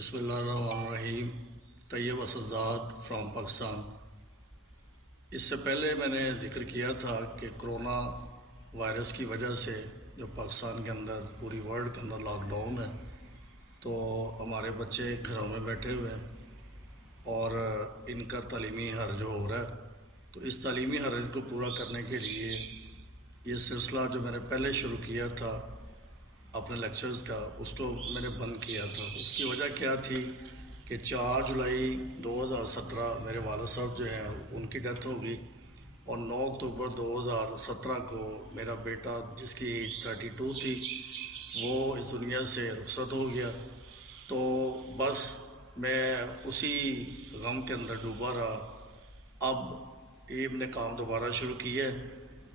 बिस्मिल्लाहिर्रहमानिर्रहीम। तैयब असदाद फ्राम पाकिस्तान। इससे पहले मैंने ज़िक्र किया था कि कोरोना वायरस की वजह से जो पाकिस्तान के अंदर पूरी वर्ल्ड के अंदर लॉकडाउन है, तो हमारे बच्चे घरों में बैठे हुए हैं और इनका तालीमी हर्ज हो रहा है। तो इस तालीमी हर्ज को पूरा करने के लिए ये सिलसिला जो मैंने पहले शुरू किया था अपने लेक्चर्स का, उसको मैंने बंद किया था। उसकी वजह क्या थी कि 4 जुलाई 2017 मेरे वालिद साहब जो हैं उनकी डेथ हो गई और 9 अक्टूबर 2017 को मेरा बेटा जिसकी एज 32 थी वो इस दुनिया से रुखसत हो गया। तो बस मैं उसी गम के अंदर डूबा रहा। अब ये मैंने काम दोबारा शुरू किया है।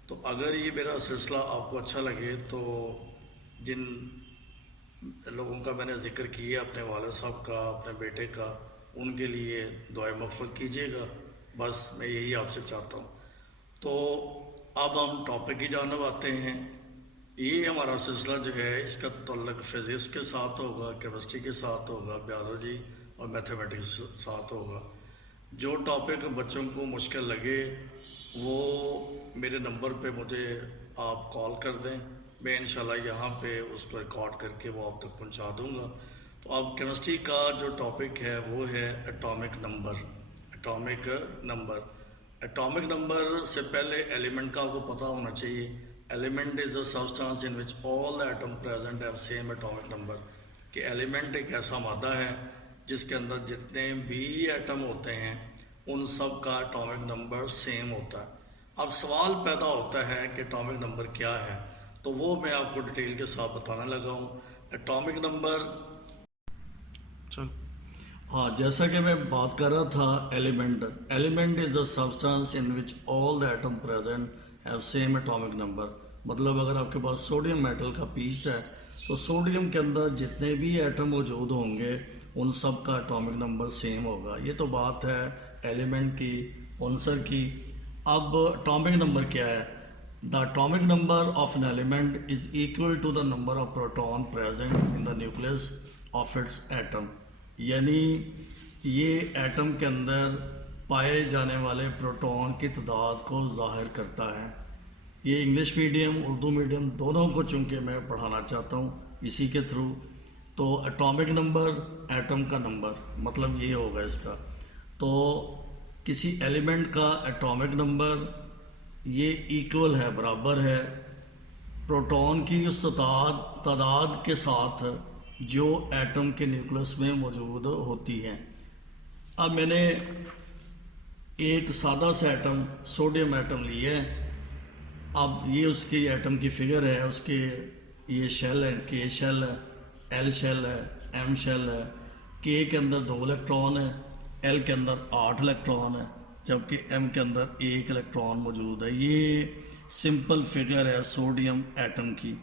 तो अगर ये मेरा सिलसिला आपको अच्छा लगे तो जिन लोगों का मैंने ज़िक्र किया, अपने वालिद साहब का, अपने बेटे का, उनके लिए दुआ मग़फ़िरत कीजिएगा। बस मैं यही आपसे चाहता हूँ। तो अब हम टॉपिक की जानब आते हैं। ये हमारा सिलसिला जो है इसका तल्लुक़ फ़िज़िक्स के साथ होगा, केमिस्ट्री के साथ होगा, बायोलॉजी और मैथमेटिक्स के साथ होगा। जो टॉपिक बच्चों को मुश्किल लगे वो मेरे नंबर पे मुझे आप कॉल कर दें, मैं इंशाल्लाह यहाँ पे उसको रिकॉर्ड करके वो आप तक पहुँचा दूँगा। तो अब केमिस्ट्री का जो टॉपिक है वो है atomic number. Atomic number, atomic number से पहले एलिमेंट का आपको पता होना चाहिए। Element is the substance in which all the atom present have same atomic number. कि एलिमेंट एक ऐसा मादा है जिसके अंदर जितने भी एटम होते हैं उन सब का एटॉमिक नंबर सेम होता है। अब सवाल पैदा होता है कि एटॉमिक नंबर क्या है, तो वो मैं आपको डिटेल के साथ बताने लगा हूँ। एटॉमिक नंबर, चल हाँ, जैसा कि मैं बात कर रहा था element. Element is the substance in which all the atom present have same atomic number. मतलब अगर आपके पास सोडियम मेटल का पीस है तो सोडियम के अंदर जितने भी एटम मौजूद होंगे उन सब का एटॉमिक नंबर सेम होगा। ये तो बात है एलिमेंट की, आंसर की। अब एटॉमिक नंबर क्या है? The atomic number of an element is equal to the number of proton present in the nucleus of its atom। यानी ये एटम के अंदर पाए जाने वाले प्रोटॉन की तादाद को ज़ाहिर करता है। ये इंग्लिश मीडियम उर्दू मीडियम दोनों को चूँकि मैं पढ़ाना चाहता हूँ इसी के थ्रू। तो एटॉमिक नंबर एटम का नंबर मतलब ये होगा इसका। तो किसी एलिमेंट का एटॉमिक नंबर ये इक्वल है, बराबर है प्रोटॉन की उस तादाद के साथ जो एटम के न्यूक्लियस में मौजूद होती हैं। अब मैंने एक सादा सा एटम सोडियम एटम लिया है। अब ये उसकी एटम की फिगर है, उसके ये शेल है, के शेल है, एल शेल है, एम शेल है। के के अंदर 2 इलेक्ट्रॉन है, एल के अंदर 8 इलेक्ट्रॉन है, जबकि एम के अंदर 1 इलेक्ट्रॉन मौजूद है। ये सिंपल फिगर है सोडियम एटम की।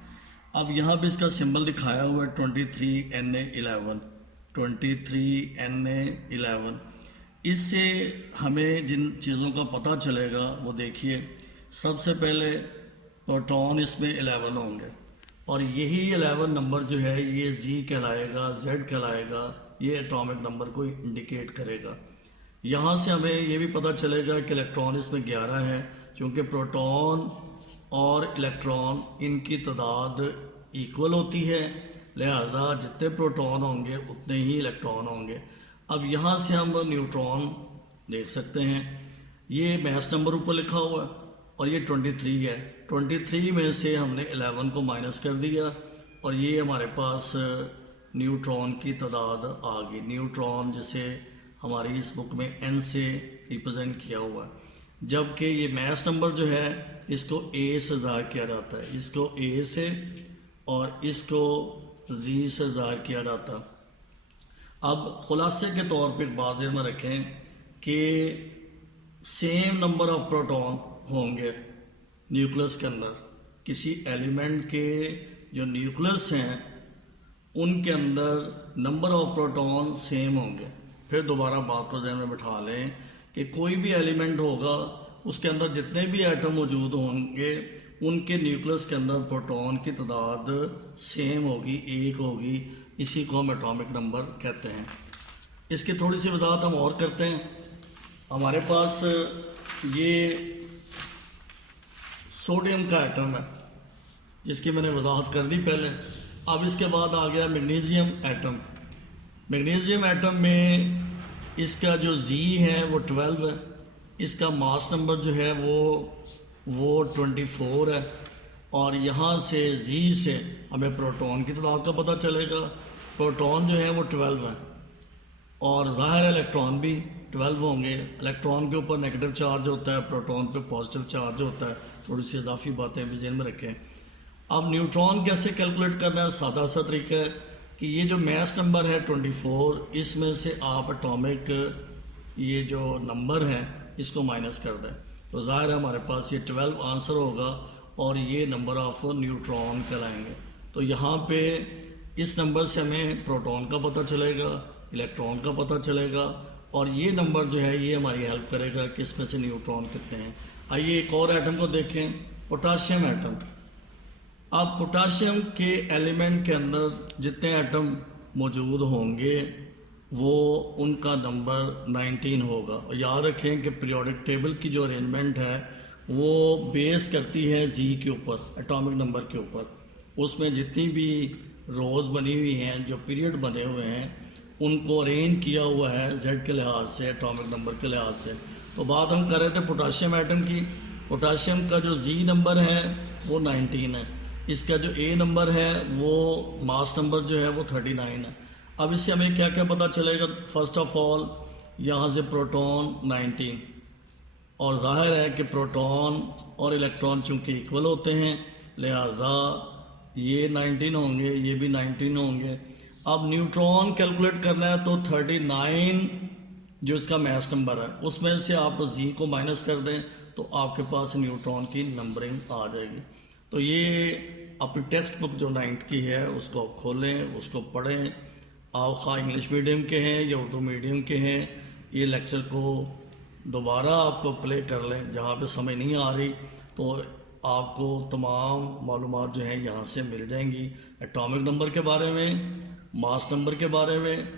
अब यहाँ भी इसका सिंबल दिखाया हुआ है 23Na11, 23Na11। इससे हमें जिन चीज़ों का पता चलेगा वो देखिए। सबसे पहले प्रोटॉन इसमें 11 होंगे और यही 11 नंबर जो है ये Z कहलाएगा, Z कहलाएगा। ये एटॉमिक नंबर को इंडिकेट करेगा। यहाँ से हमें ये भी पता चलेगा कि इलेक्ट्रॉन इसमें 11 है, क्योंकि प्रोटॉन और इलेक्ट्रॉन इनकी तादाद इक्वल होती है, लिहाजा जितने प्रोटॉन होंगे उतने ही इलेक्ट्रॉन होंगे। अब यहाँ से हम न्यूट्रॉन देख सकते हैं। ये मैस नंबर ऊपर लिखा हुआ है और ये 23 है। 23 में से हमने 11 को माइनस कर दिया और ये हमारे पास न्यूट्रॉन की तादाद आ गई। न्यूट्रॉन जिसे हमारी इस बुक में N से रिप्रेजेंट किया हुआ है, जबकि ये मैस नंबर जो है इसको A से ज़ाहिर किया जाता है, इसको A से और इसको Z से ज़ाहिर किया जाता है। अब खुलासे के तौर पर बात में रखें कि सेम नंबर ऑफ प्रोटॉन होंगे न्यूक्लियस के अंदर। किसी एलिमेंट के जो न्यूक्लियस हैं उनके अंदर नंबर ऑफ प्रोटॉन सेम होंगे। फिर दोबारा बात को ज़हन में बिठा लें कि कोई भी एलिमेंट होगा उसके अंदर जितने भी एटम मौजूद होंगे उनके न्यूक्लियस के अंदर प्रोटॉन की तादाद सेम होगी, एक होगी। इसी को हम एटॉमिक नंबर कहते हैं। इसकी थोड़ी सी वजाहत हम और करते हैं। हमारे पास ये सोडियम का एटम है जिसकी मैंने वजाहत कर दी पहले। अब इसके बाद आ गया मैग्नीशियम एटम। मैग्नीशियम एटम में इसका जो जी है वो 12 है, इसका मास नंबर जो है वो 24 है, और यहाँ से जी से हमें प्रोटॉन की तादाद का पता चलेगा। प्रोटॉन जो है वो 12 है, और ज़ाहिर इलेक्ट्रॉन भी 12 होंगे। इलेक्ट्रॉन के ऊपर नेगेटिव चार्ज होता है, प्रोटॉन पे पॉजिटिव चार्ज होता है। थोड़ी सी इजाफी बातें भी ज़हन में रखें। अब न्यूट्रॉन कैसे कैलकुलेट करना है? सादा सा तरीका है कि ये जो मैस नंबर है 24, इसमें से आप एटॉमिक ये जो नंबर है इसको माइनस कर दें, तो ज़ाहिर है हमारे पास ये 12 आंसर होगा, और ये नंबर ऑफ न्यूट्रॉन कहलाएंगे। तो यहाँ पे इस नंबर से हमें प्रोटॉन का पता चलेगा, इलेक्ट्रॉन का पता चलेगा, और ये नंबर जो है ये हमारी हेल्प करेगा कि इसमें से न्यूट्रॉन कितने हैं। आइए एक और एटम को देखें, पोटाशियम एटम। अब पोटाशियम के एलिमेंट के अंदर जितने एटम मौजूद होंगे वो उनका नंबर 19 होगा। और याद रखें कि पीरियोडिक टेबल की जो अरेंजमेंट है वो बेस करती है जी के ऊपर, एटॉमिक नंबर के ऊपर। उसमें जितनी भी रोज़ बनी हुई हैं, जो पीरियड बने हुए हैं, उनको अरेंज किया हुआ है जेड के लिहाज से, एटॉमिक नंबर के लिहाज से। तो बात हम कर रहे थे पोटाशियम एटम की। पोटाशियम का जो जी नंबर है वो 19 है, इसका जो ए नंबर है वो मास नंबर जो है वो 39 है। अब इससे हमें क्या क्या पता चलेगा? फर्स्ट ऑफ ऑल यहाँ से प्रोटॉन 19, और जाहिर है कि प्रोटॉन और इलेक्ट्रॉन चूँकि इक्वल होते हैं लिहाजा ये 19 होंगे, ये भी 19 होंगे। अब न्यूट्रॉन कैलकुलेट करना है तो 39 जो इसका मैस नंबर है उसमें से आप जी को माइनस कर दें तो आपके पास न्यूट्रॉन की नंबरिंग आ जाएगी। तो ये अपनी टेक्स्ट बुक जो 9th की है उसको आप खोलें, उसको पढ़ें। आप खा इंग्लिश मीडियम के हैं या उर्दू मीडियम के हैं, ये लेक्चर को दोबारा आपको प्ले कर लें। जहाँ पे समझ नहीं आ रही तो आपको तमाम मालूमात जो हैं यहाँ से मिल जाएंगी, एटॉमिक नंबर के बारे में, मास नंबर के बारे में,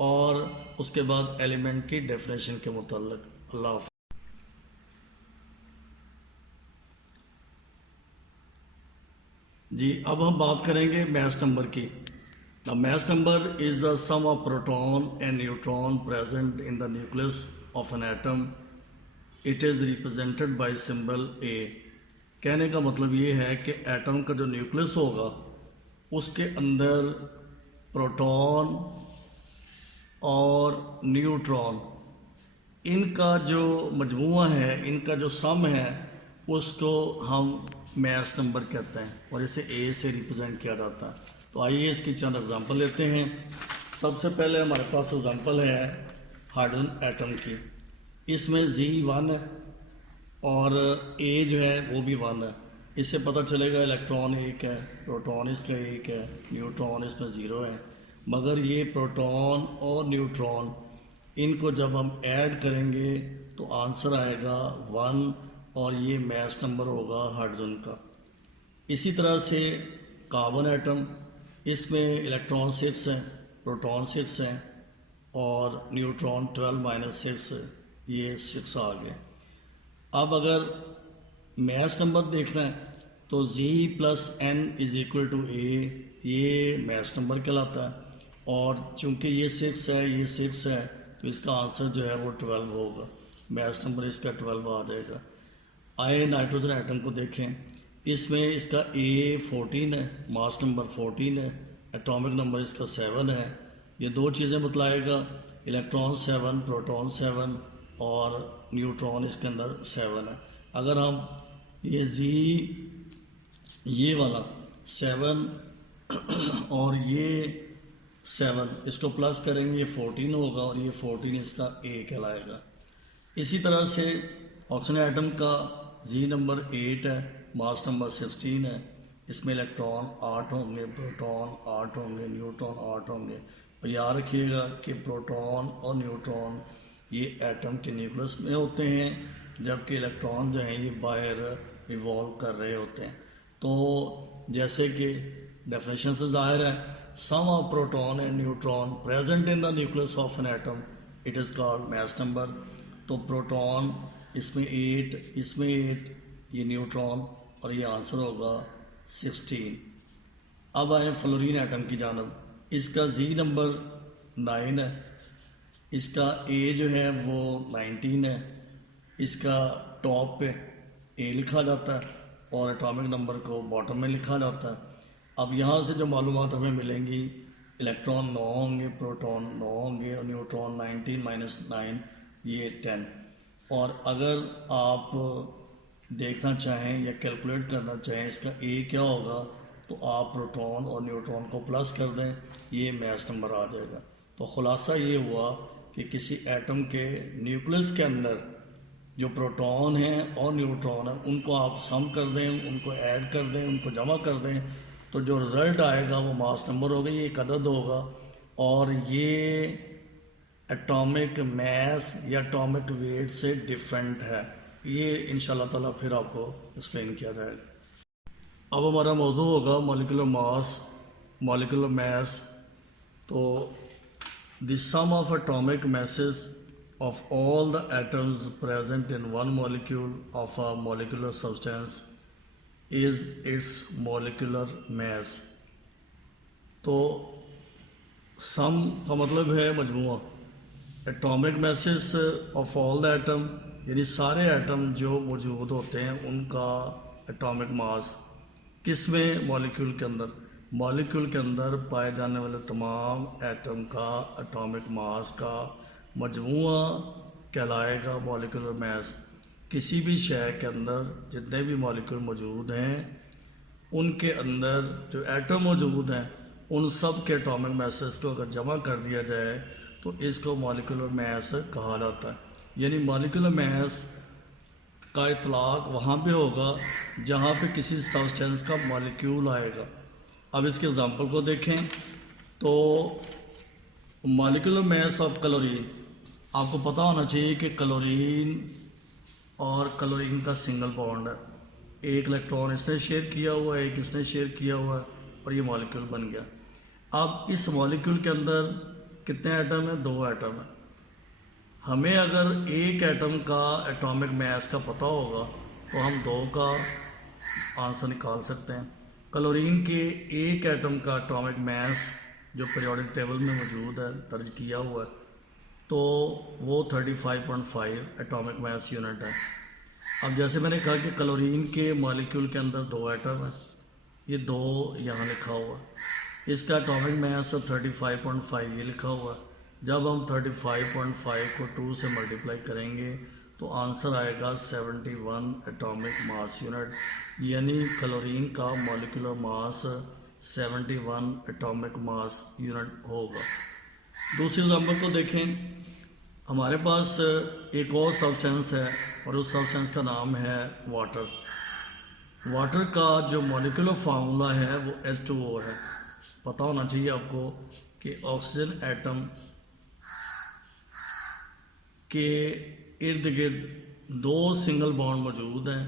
और उसके बाद एलिमेंट की डेफिनेशन के मुताल्लिक। अल्लाह हाफ़िज़। जी, अब हम बात करेंगे मैस नंबर की। The mass number is the sum of proton and neutron present in the nucleus of an atom. It is represented by symbol A. कहने का मतलब ये है कि एटम का जो न्यूक्लियस होगा उसके अंदर प्रोटॉन और न्यूट्रॉन, इनका जो मजमूआ है, इनका जो सम है, उसको हम मैस नंबर कहते हैं, और इसे ए से रिप्रेजेंट किया जाता है। तो आइए इसकी चंद एग्जांपल लेते हैं। सबसे पहले हमारे पास एग्जांपल है हाइड्रोजन एटम की। इसमें जी 1 है और ए जो है वो भी 1 है। इससे पता चलेगा इलेक्ट्रॉन 1 है, प्रोटॉन इसका 1 है, न्यूट्रॉन इसमें 0 है। मगर ये प्रोटॉन और न्यूट्रॉन, इनको जब हम ऐड करेंगे तो आंसर आएगा 1, और ये मैस नंबर होगा हाइड्रोजन का। इसी तरह से कार्बन एटम, इसमें इलेक्ट्रॉन 6 हैं, प्रोटॉन 6 हैं, और न्यूट्रॉन 12 - 6, ये 6 आ गए। अब अगर मैस नंबर देखना है तो Z + N = A, ये मैस नंबर कहलाता है। और चूंकि ये 6 है, ये 6 है, तो इसका आंसर जो है वो 12 होगा। मैस नंबर इसका 12 आ जाएगा। आए नाइट्रोजन एटम को देखें। इसमें इसका A 14 है, मास नंबर 14 है, एटॉमिक नंबर इसका 7 है। ये दो चीज़ें बतलाएगा, इलेक्ट्रॉन 7, प्रोटॉन 7, और न्यूट्रॉन इसके अंदर 7 है। अगर हम ये ये वाला 7 और ये 7 इसको प्लस करेंगे, ये 14 होगा, और ये 14 इसका A कहलाएगा। इसी तरह से ऑक्सीजन एटम का जी नंबर 8 है, मास नंबर 16 है। इसमें इलेक्ट्रॉन 8 होंगे, प्रोटॉन 8 होंगे, न्यूट्रॉन 8 होंगे। और याद रखिएगा कि प्रोटॉन और न्यूट्रॉन ये एटम के न्यूक्लियस में होते हैं, जबकि इलेक्ट्रॉन जो हैं ये बाहर रिवॉल्व कर रहे होते हैं। तो जैसे कि डेफिनेशन से जाहिर है, sum of proton and neutron present in the nucleus of an atom it is called mass number. तो प्रोटॉन इसमें 8, इसमें 8, ये न्यूट्रॉन, और ये आंसर होगा 16। अब आए फ्लोरीन एटम की जानब, इसका जी नंबर 9 है, इसका ए जो है वो 19 है, इसका टॉप पे ए लिखा जाता है और एटॉमिक नंबर को बॉटम में लिखा जाता है। अब यहाँ से जो मालूमात हमें मिलेंगी, इलेक्ट्रॉन 9 होंगे, प्रोटॉन 9 होंगे और न्यूट्रॉन 19 माइनस 9 ये 10। और अगर आप देखना चाहें या कैलकुलेट करना चाहें इसका ए क्या होगा, तो आप प्रोटॉन और न्यूट्रॉन को प्लस कर दें, ये मास नंबर आ जाएगा। तो खुलासा ये हुआ कि किसी एटम के न्यूक्लियस के अंदर जो प्रोटॉन हैं और न्यूट्रॉन हैं उनको आप सम कर दें, उनको ऐड कर दें, उनको जमा कर दें, तो जो रिज़ल्ट आएगा वो मास नंबर होगा, ये एक अदद होगा। और ये एटॉमिक मास या एटॉमिक वेट से डिफरेंट है। ये इंशाल्लाह ताला फिर आपको एक्सप्लेन किया जाएगा। अब हमारा मौजू होगा मॉलिक्यूलर मास, मॉलिक्यूलर मास। तो the sum of atomic masses of all the atoms present in one molecule of a molecular substance is its molecular mass। तो सम का मतलब है मजमुआ, atomic masses of all the atom यानी सारे atom जो मौजूद होते हैं उनका एटॉमिक मास किस में, मॉलिक्यूल के अंदर। मॉलिक्यूल के अंदर पाए जाने वाले तमाम एटम का एटॉमिक मास का मजमुआ कहलाएगा मॉलिक्यूलर मास। किसी भी शय के अंदर जितने भी मॉलिक्यूल मौजूद हैं उनके अंदर जो एटम मौजूद हैं उन सब के एटॉमिक मासेस को अगर जमा कर दिया जाए तो इसको मॉलिक्यूलर मास कहा जाता है। यानी मॉलिक्यूलर मास का इतलाक वहाँ पे होगा जहाँ पे किसी सब्सटेंस का मॉलिक्यूल आएगा। अब इसके एग्जांपल को देखें तो मॉलिक्यूलर मास ऑफ क्लोरीन, आपको पता होना चाहिए कि क्लोरीन और क्लोरीन का सिंगल बॉन्ड है, एक इलेक्ट्रॉन इसने शेयर किया हुआ है, एक इसने शेयर किया हुआ है और ये मॉलिक्यूल बन गया। अब इस मॉलिक्यूल के अंदर कितने एटम हैं, 2 एटम हैं। हमें अगर एक एटम का एटॉमिक मास का पता होगा तो हम 2 का आंसर निकाल सकते हैं। क्लोरीन के एक एटम का एटॉमिक मास जो पीरियोडिक टेबल में मौजूद है, दर्ज किया हुआ है, तो वो 35.5 एटॉमिक मास यूनिट है। अब जैसे मैंने कहा कि क्लोरीन के मॉलिक्यूल के अंदर 2 एटम है, ये 2 यहाँ लिखा हुआ है, इसका एटॉमिक मास 35.5 ये लिखा हुआ है। जब हम 35.5 को 2 से मल्टीप्लाई करेंगे तो आंसर आएगा 71 एटॉमिक मास यूनिट, यानी क्लोरीन का molecular mass 71 atomic mass unit होगा। दूसरी एग्जांपल को देखें, हमारे पास एक और सब्सटेंस है और उस सब्सटेंस का नाम है वाटर। वाटर का जो मॉलिक्यूलर फार्मूला है वो H2O है। पता होना चाहिए आपको कि ऑक्सीजन एटम के इर्द गिर्द 2 सिंगल बॉन्ड मौजूद हैं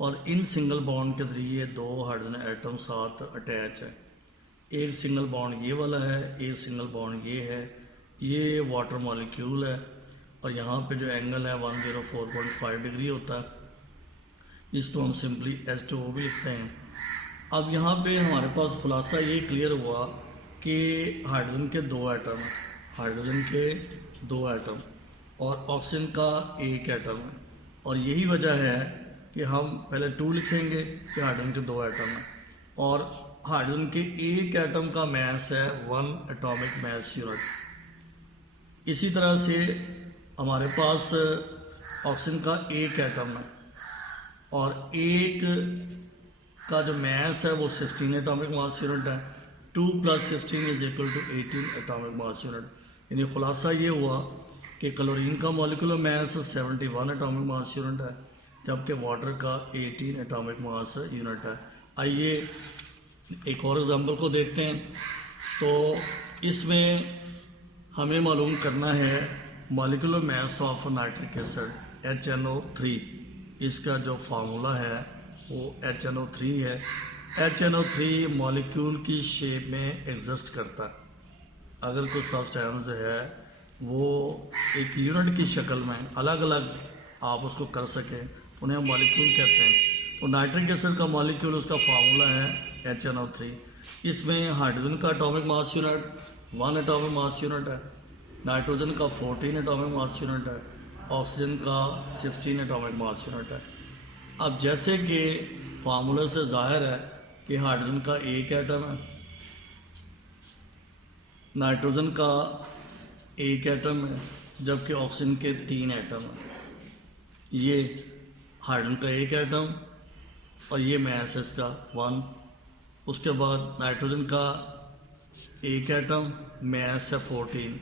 और इन सिंगल बॉन्ड के ज़रिए 2 हाइड्रोजन एटम साथ अटैच है। एक सिंगल बॉन्ड ये वाला है, एक सिंगल बॉन्ड ये है, ये वाटर मॉलिक्यूल है और यहाँ पे जो एंगल है 104.5 डिग्री होता है। इसको हम सिंपली H2O भी लिखते हैं। अब यहाँ पे हमारे पास खुलासा ये क्लियर हुआ कि हाइड्रोजन के 2 एटम, हाइड्रोजन के 2 एटम और ऑक्सीजन का 1 एटम है, और यही वजह है कि हम पहले 2 लिखेंगे कि हाइड्रोजन के 2 एटम हैं और हाइड्रोजन के 1 एटम का मास है 1 एटॉमिक मास यूनिट। इसी तरह से हमारे पास ऑक्सीजन का 1 एटम है और 1 का जो मास है वो 16 एटॉमिक मास यूनिट है। 2 + 16 = 18 एटॉमिक मास यूनिट। यानी खुलासा ये हुआ कि क्लोरीन का molecular mass 71 atomic mass unit है जबकि वाटर का 18 एटॉमिक मास यूनिट है। आइए एक और एग्जांपल को देखते हैं। तो इसमें हमें मालूम करना है molecular mass of nitric acid HNO3। इसका जो फार्मूला है वो HNO3 है। HNO3 मॉलिक्यूल की शेप में एग्जिस्ट करता है। अगर कोई सब्सटेंस जो है वो एक यूनिट की शक्ल में अलग अलग आप उसको कर सकें, उन्हें मॉलिक्यूल कहते हैं। तो नाइट्रिक एसिड का मॉलिक्यूल, उसका फार्मूला है HNO3। इसमें हाइड्रोजन का atomic mass unit 1 atomic mass unit है, नाइट्रोजन का 14 एटॉमिक मास यूनिट है, ऑक्सीजन का 16 एटॉमिक मास यूनिट है। अब जैसे कि फार्मूले से जाहिर है कि हाइड्रोजन का एक एटम है, नाइट्रोजन का एक एटम है, जबकि ऑक्सीजन के 3 एटम हैं। ये हाइड्रोजन का एक एटम और ये मैस है इसका 1। उसके बाद नाइट्रोजन का एक एटम, मैस है 14,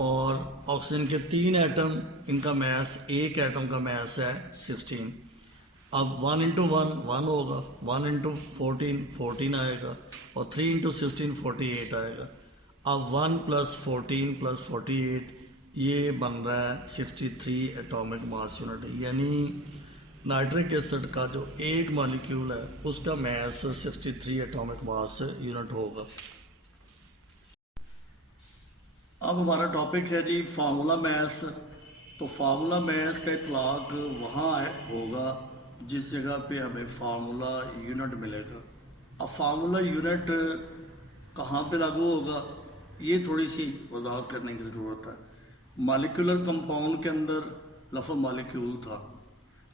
और ऑक्सीजन के 3 एटम, इनका मैस, एक एटम का मैस है 16। अब 1 × 1 1 होगा, 1 × 14 14 आएगा, और 3 × 16 48 आएगा। अब 1 + 14 + 48 ये बन रहा है 63 एटॉमिक मास यूनिट। यानी नाइट्रिक एसिड का जो एक मॉलिक्यूल है उसका मैस 63 एटॉमिक मास यूनिट होगा। अब हमारा टॉपिक है जी फार्मूला मैस। तो फार्मूला मैस का इतलाक वहाँ होगा जिस जगह पे हमें फार्मूला यूनिट मिलेगा। अब फार्मूला यूनिट कहाँ पे लागू होगा, ये थोड़ी सी वजाहत करने की ज़रूरत है। मॉलिक्यूलर कंपाउंड के अंदर लफ्ज़ मॉलिक्यूल था।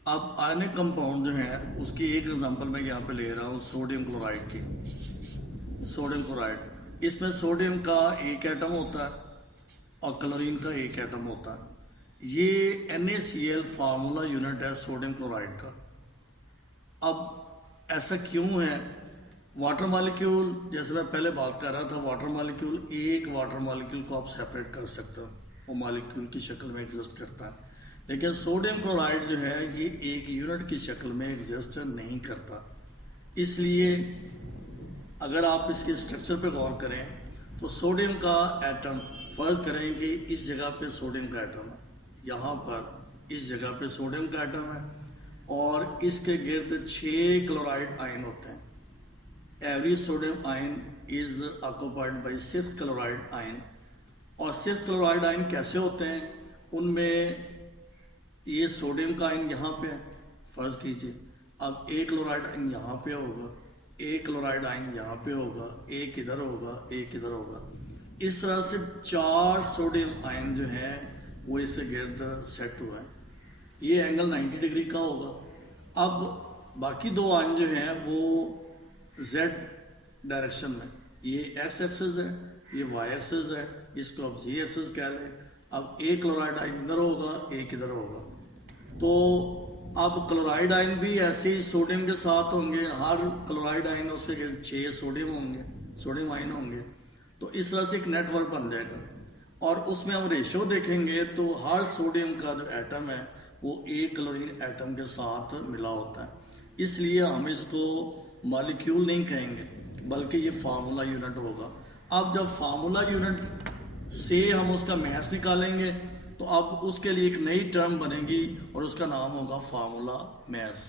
अब आयनिक कंपाउंड जो है उसकी एक एग्जांपल मैं यहाँ पे ले रहा हूँ सोडियम क्लोराइड की। सोडियम क्लोराइड, इसमें सोडियम का एक एटम होता है और क्लोरीन का एक एटम होता है। ये NaCl फार्मूला यूनिट है सोडियम क्लोराइड का। अब ऐसा क्यों है? वाटर मॉलिक्यूल, जैसे मैं पहले बात कर रहा था, वाटर मॉलिक्यूल, एक वाटर मॉलिक्यूल को आप सेपरेट कर सकते हो, वो मॉलिक्यूल की शक्ल में एग्जिस्ट करता है। लेकिन सोडियम क्लोराइड जो है ये एक यूनिट की शक्ल में एग्जिस्ट नहीं करता। इसलिए अगर आप इसके स्ट्रक्चर पे गौर करें तो सोडियम का एटम, फर्ज करें कि इस जगह पे सोडियम का एटम है, यहाँ पर इस जगह पे सोडियम का एटम है, और इसके गिर्द 6 क्लोराइड आयन होते हैं। Every sodium ion is occupied by 6 chloride ion. और 6 क्लोराइड आयन कैसे होते हैं? उनमें ये सोडियम का आयन यहाँ पे है, फर्ज कीजिए। अब एक क्लोराइड आयन यहाँ पे होगा, एक क्लोराइड आयन यहाँ पे होगा, एक इधर होगा, एक इधर होगा। इस तरह से 4 सोडियम आयन जो है वो इससे गिर्द सेट हुआ है। ये एंगल 90 डिग्री का होगा। अब बाकी 2 आयन जो हैं वो Z डायरेक्शन में, ये X एक्सिस है, ये Y एक्सिस है, इसको आप Z एक्सिस कह लें। अब एक क्लोराइड आयन इधर होगा, एक इधर होगा। तो अब क्लोराइड आयन भी ऐसे ही सोडियम के साथ होंगे। हर क्लोराइड आयन से 6 सोडियम होंगे, सोडियम आयन होंगे। तो इस तरह से एक नेटवर्क बन जाएगा, और उसमें हम रेशो देखेंगे तो हर सोडियम का जो एटम है वो एक क्लोरीन एटम के साथ मिला होता है। इसलिए हम इसको मॉलिक्यूल नहीं कहेंगे बल्कि ये फार्मूला यूनिट होगा। अब जब फार्मूला यूनिट से हम उसका मैस निकालेंगे तो अब उसके लिए एक नई टर्म बनेगी और उसका नाम होगा फार्मूला मैस।